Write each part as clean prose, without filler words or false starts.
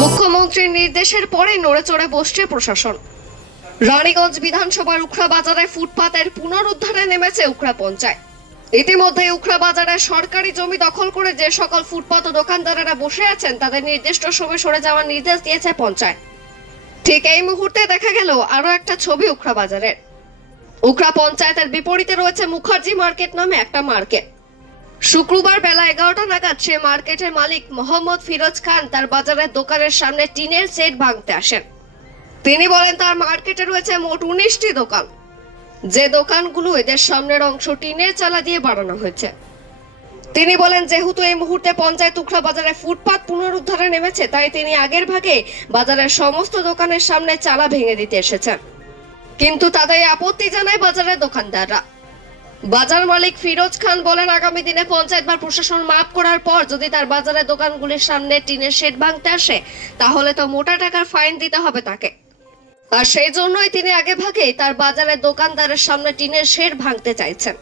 মুখ্যমন্ত্রীর নির্দেশের পরে নড়েচড়ে বসছে প্রশাসন। রানীগঞ্জ বিধানসভার উখড়া বাজারে ফুটপাতের পুনরুদ্ধারে নেমেছে উখড়া পঞ্চায়েত। ইতিমধ্যে উখড়া বাজারে সরকারি জমি দখল করে যে সকল ফুটপাত ও দোকানদারেরা বসে আছেন তাদের নির্দিষ্ট সময় সরে যাওয়ার নির্দেশ দিয়েছে পঞ্চায়েত। ঠিক এই মুহূর্তে দেখা গেল আরো একটা ছবি উখড়া বাজারের। উখড়া পঞ্চায়েতের বিপরীতে রয়েছে মুখার্জি মার্কেট নামে একটা মার্কেট। শুক্রবার বেলা 11টা নাগাদ সে মার্কেটের মালিক মোহাম্মদ ফিরোজ খান তার বাজারের দোকানের সামনে টিনের সেট ভাঙতে আসেন। তিনি বলেন তার মার্কেটে রয়েছে মোট 19টি দোকান, যে দোকানগুলো এদের সামনের অংশ টিনের চালা দিয়ে বানানো হয়েছে। তিনি বলেন যেহেতু এই মুহূর্তে পঞ্চায়েত উখড়া বাজারে ফুটপাত পুনরুদ্ধারে নেমেছে, তাই তিনি আগের ভাগে বাজারের সমস্ত দোকানের সামনে চালা ভেঙে দিতে এসেছেন। কিন্তু তাদের আপত্তি জানায় বাজারের দোকানদাররা। বাজার মালিক ফিরোজ খান বলেন আগামী দিনে পঞ্চায়েত বা প্রশাসন মাপ করার পর যদি তার বাজারের দোকানগুলির সামনে টিনের শেড ভাঙতে আসে তাহলে তো মোটা টাকার ফাইন দিতে হবে তাকে, আর সেই জন্যই তিনি আগে ভাগে তার বাজারের দোকানদারের সামনে টিনের শেড ভাঙতে চাইছেন।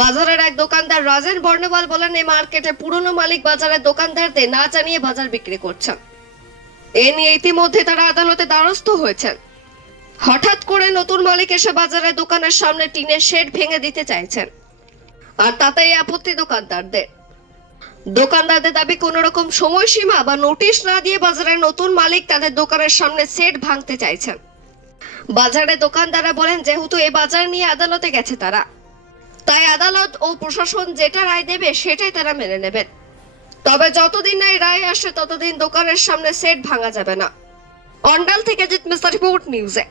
বাজারের এক দোকানদার রাজেন বর্ণওয়াল বলেন এই মার্কেটে পুরনো মালিক বাজারের দোকানদারদের না জানিয়ে বাজার বিক্রি করছেন। এ নিয়ে ইতিমধ্যে তারা আদালতে দ্বারস্থ হয়েছেন। হঠাৎ করে নতুন মালিক এসে বাজারের দোকানের সামনে টিনের শেড ভেঙে দিতে চাইছেন, আর তাতেই আপত্তি দোকানদারদের দাবি কোন রকম সময়সীমা বা নোটিশ না দিয়ে বাজারের নতুন মালিক তাদের দোকানের সামনে শেড ভাঙতে চাইছেন। বাজারের দোকানদাররা বলেন যেহেতু এই বাজার নিয়ে আদালতে গেছে তারা, তাই আদালত ও প্রশাসন যেটা রায় দেবে সেটাই তারা মেনে নেবেন। তবে যতদিন না এই রায় আসে ততদিন দোকানের সামনে শেড ভাঙা যাবে না। অন্ডাল থেকে জিৎ মিস্টার রিপোর্ট নিউজে।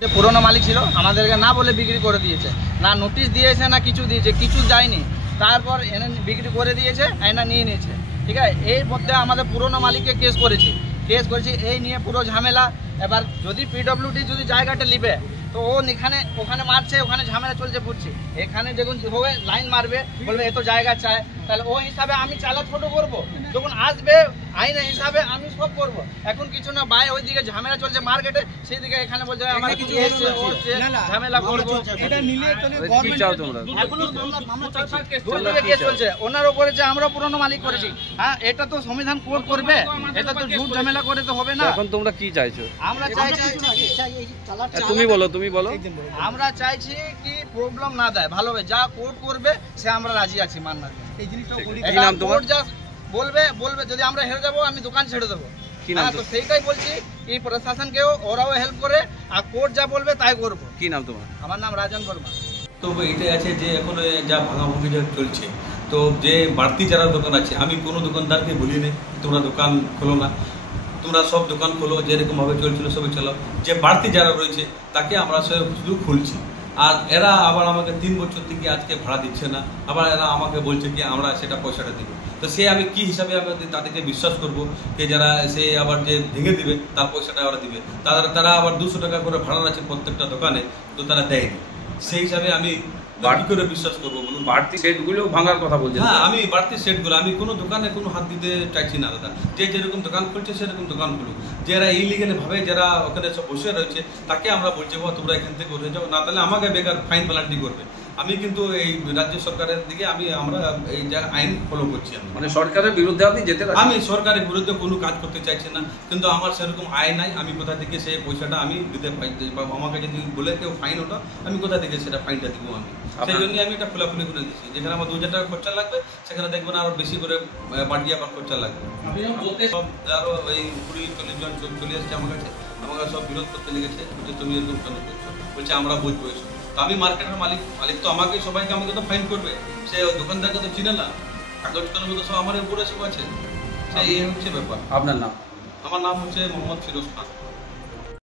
যে পুরনো মালিক ছিল আমাদেরকে না বলে বিক্রি করে দিয়েছে, না নোটিশ দিয়েছে না কিছু দিয়েছে, কিছু যায়নি। তারপর এনে বিক্রি করে দিয়েছে, আয়না নিয়ে নিয়েছে। ঠিক আছে, এই মধ্যে আমাদের পুরনো মালিককে কেস করেছি এই নিয়ে পুরো ঝামেলা। এবার যদি পিডব্লিউডি যদি জায়গাটা নিবে তো ও ওখানে মারছে, ওখানে ঝামেলা চলছে পড়ছে। এখানে যখন হবে লাইন মারবে বলবে এত জায়গা চায়, তাহলে ও হিসাবে আমি চালা ছোট করবো, যখন আসবে আইনের হিসাবে আমি সব করবো। এখন কিছু না ভাই, ওইদিকে ঝামেলা চলছে মার্কেটে, সেই দিকে এখানে বলছে আমার কিছু হচ্ছে ঝামেলা করবো। কেস চলছে ওনার উপরে যে আমরা পুরনো মালিক করেছি। হ্যাঁ, এটা তো সংবিধান কোর্ট করবে, এটা তো ঝুট ঝামেলা করে তো হবে না। এখন তোমরা কি চাইছো? আমরা চাইছি তুমি বলো। আমরা চাইছি কি প্রবলেম না দেয়, ভালোভাবে যা কোর্ট করবে সে আমরা রাজি আছি মানবার। এই জিনিসটা কোর্ট যা বলবে যদি আমরা হেরে যাবো আমি দোকান ছেড়ে দেবো। তো সেইটাই বলছি এই প্রশাসনকেও ওরাও হেল্প করে, আর কোর্ট যা বলবে তাই করবো। কি নাম তোমার? আমার নাম রাজন বর্মা। তো এটাই আছে যে এখন যা ভাঙাভাঙি যা চলছে, তো যে বাড়তি যারা দোকান আছে, আমি কোনো দোকানদারকে বলি না তোমরা দোকান খোলো না, তোমরা সব দোকান খোলো, যেরকমভাবে চলছিল সবই চালাও। যে বাড়তি যারা রয়েছে তাকে আমরা শুধু খুলছি, আর এরা আবার আমাকে 3 বছর থেকে আজকে ভাড়া দিচ্ছে না, আবার এরা আমাকে বলছে কি আমরা সেটা পয়সাটা দিব। তো সে আমি কি হিসাবে আমি তাদেরকে বিশ্বাস করবো যে যারা সে আবার যে ভেঙে দিবে তার পয়সাটা ওরা দিবে, তারা আবার 200 টাকা করে ভাড়া আছে প্রত্যেকটা দোকানে, তো তারা দেয়নি। সেই হিসাবে আমি বাড়ি করে বিশ্বাস করবো বলুন? বাড়তি সেটগুলো ভাঙার কথা বলছেন? হ্যাঁ, আমি বাড়তি সেটগুলো আমি কোনো দোকানে কোনো হাত দিতে চাইছি না দাদা। যে যেরকম দোকান খুলছে সেরকম দোকান খুলুক, যারা ইলিগাল ভাবে যারা ওখানে সব বসে রয়েছে তাকে আমরা বলছি তোমরা এখান থেকে উঠে যাও, না তাহলে আমাকে বেকার ফাইন পেনাল্টি করবে। আমি কিন্তু এই রাজ্য সরকারের দিকে আমরা এই আইন ফলো করছি। মানে সরকারের বিরুদ্ধে আপনি যেতে? আমি সরকারের বিরুদ্ধে কোনো কাজ করতে চাইছি না, কিন্তু আমার সেরকম আয় নাই। আমি কোথা থেকে সেই পয়সাটা আমি দিতে পারবো? আমাকে যদি বলে কেউ ফাইন ওটা, আমি কোথা থেকে সেটা ফাইনটা দিব? আমি সেই জন্য আমি এটা খোলাখুলি করে দিচ্ছি। যেখানে আমার 2000 টাকা খরচা লাগবে সেখানে দেখবেন আরো বেশি করে বাড়িয়ে আমার খরচা লাগবে। সব আরো এই 20-40 জন চলে আসছে আমার কাছে, আমাকে সব বিরোধ করতে লেগেছে যে তুমি এরকম কেন করছো, বলছে আমরা বুঝবো এসব। তো আমি মার্কেটের মালিক তো আমাকে আমাকে তো ফাইন করবে, সে দোকানদারকে তো চিনে না, কাগজ কলমে তো সব আমার উপরে সব আছে। সেই হচ্ছে ব্যাপার। আপনার নাম? আমার নাম হচ্ছে মোহাম্মদ ফিরোজ খান।